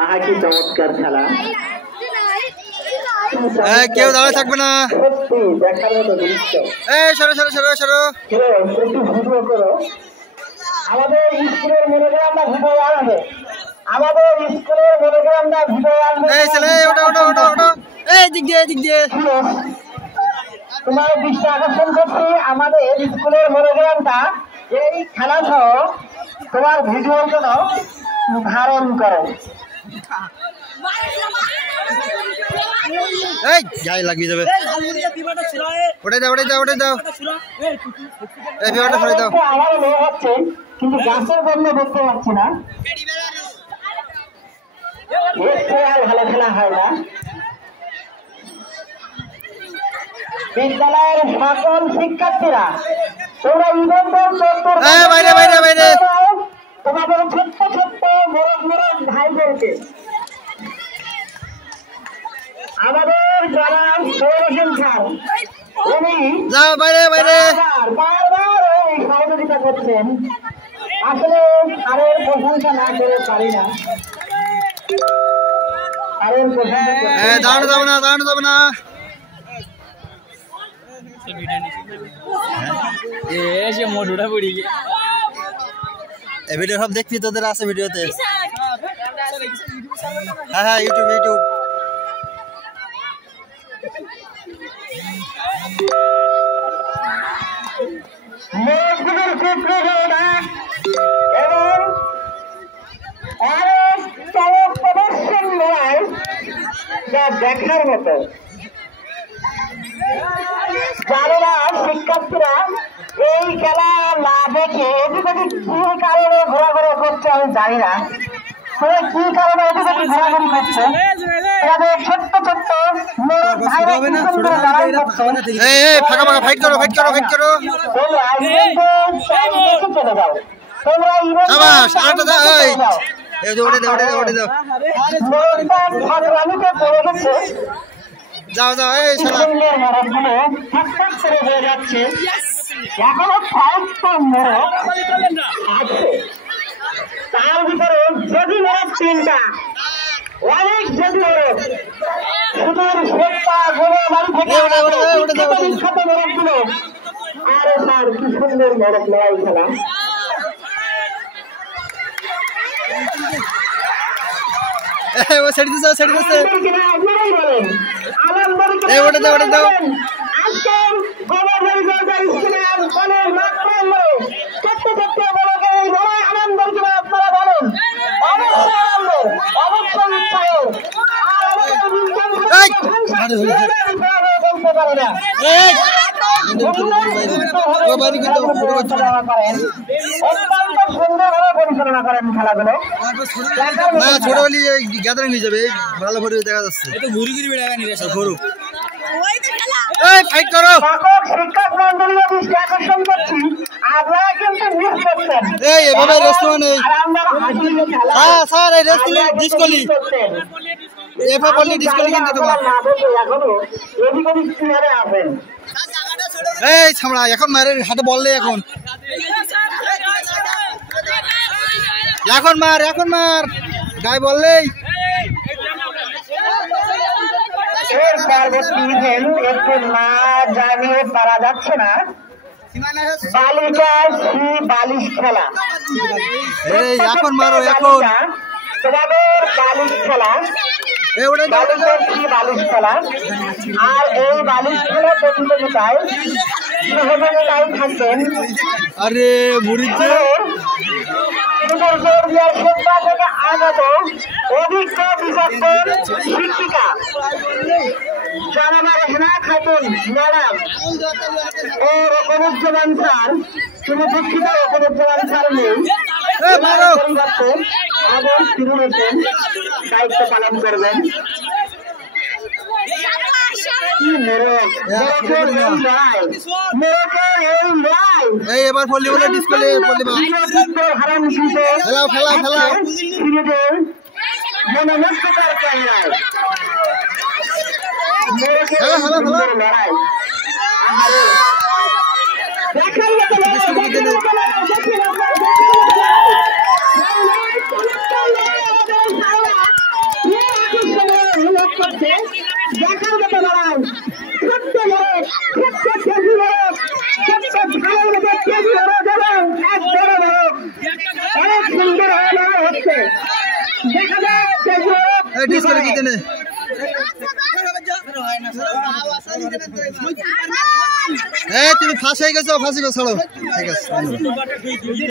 আহা কি চমৎকার খেলা। কেউ দাঁড়িয়ে থাকবে না। সত্যি দেখার মতো দৃশ্য। সরো সরো সরো সরো। একটু ভিডিও করো। আমাদের স্কুলের মনোগ্রামটা ভিডিও আনবে। আমাদের স্কুলের মনোগ্রামটা ভিডিও আনবে। দিক দিয়ে দিক দিয়ে। তোমার দৃষ্টি আকর্ষণ করছি আমাদের স্কুলের মনোগ্রামটা এই খেলা সহ তোমার ভিডিওর জন্য ধারণ করো। গায়ে লাগিয়ে যাবে। ওটাই দাও ওটাই দাও ওটাই দাও। আমার মনে হচ্ছে কিন্তু গাছের জন্য দেখতে পাচ্ছি না। ভালো খেলা হয় না। বিদ্যালয়ের সকল শিক্ষার্থীরা তোমরা তোমাদের ছোট্ট ছোট্ট মোরগ মোরগ ভাইদেরকে আমাদের যারা সৌরসংখ্যার উনি বারবার সহযোগিতা করছেন। আসলে সারের প্রশংসা না করে পারি না। সারের প্রশংসা দাঁড়ানো যাবে না দাঁড়ানো যাবে না। ভিডিও সব দেখবি তোদের আছে ভিডিওতে। হ্যাঁ হ্যাঁ ইউটিউব ইউটিউব। এবং অনেক চমক প্রদর্শন নয় যা দেখার মতো। যারা শিক্ষার্থীরা এই খেলা না দেখে এদিকে কি কারণে ঘোরাঘুরি করছে আমি জানি না। কি কারণে এদিকে ঘোরাঘুরি করছে এদের ছোট্ট ছোট্ট ফাইট করো ফাইট করো ফাইট করো। চলে যাও তোমরা পড়ে গেছে। যাও যাও যাচ্ছে এখনো তার ভিতরে যদি মোরগ তিনটা অনেক যদি মোরগ সুদূর শেখা গোড়া বাড়ি থেকে বিখ্যাত মোরগ ছিল। আরে স্যার কি সুন্দর মোরগ লড়াই খেলা। পরিচালনা করেন খেলাগুলো। ছোট হলে গ্যাদারিং হয়ে যাবে ভালো করে দেখা যাচ্ছে। ফাইট করো। শিক্ষক মন্ডলীয় দৃষ্টি আকর্ষণ করছি আপনারা কিন্তু মিস করছেন। এভাবে রেস্টুরেন্ট স্যার এই রেস্টুরেন্ট ডিসকলি এভাবে বললে ডিসকলি কিন্তু তোমার এই ছামড়া এখন মারের হাতে বললে এখন এখন মার গায়ে বললেই একটু না জানিয়ে পারা যাচ্ছে না। বালিকা শ্রী বালিশ খেলা এখন মারো এখন তোমাদের বালিশ খেলা বালিকা শ্রী বালিশ খেলা। আর এই বালিশ খেলা প্রতিযোগিতায় সহযোগিতায় থাকবেন আরে মুড়িতে থেকে আগত অভিজ্ঞ বিচক্ষণ শিক্ষিকা জানাবার হেনা খাতুন ম্যাডাম ও রকমুজ্জামান স্যার। শুধু দুঃখিত রকমুজ্জামান স্যার নেই আবার শুরু হয়েছেন দায়িত্ব পালন করবেন। এবার বললি বলে ডিসপ্লে বললি খেলা খেলা মনোমুগ্ধকর ক্যামেরায় লড়াই করছে দেখার মতো লড়াই ছোট্ট লড়াই ছোট্ট কেজি লড়াই ছোট্ট ঝালের মধ্যে কেজি লড়াই এবং এক বড় লড়াই অনেক সুন্দর লড়াই হচ্ছে দেখা যায় কেজি লড়াই তুমি ফাঁস হয়ে গেছো ফাঁসি ছাড়ো ঠিক আছে।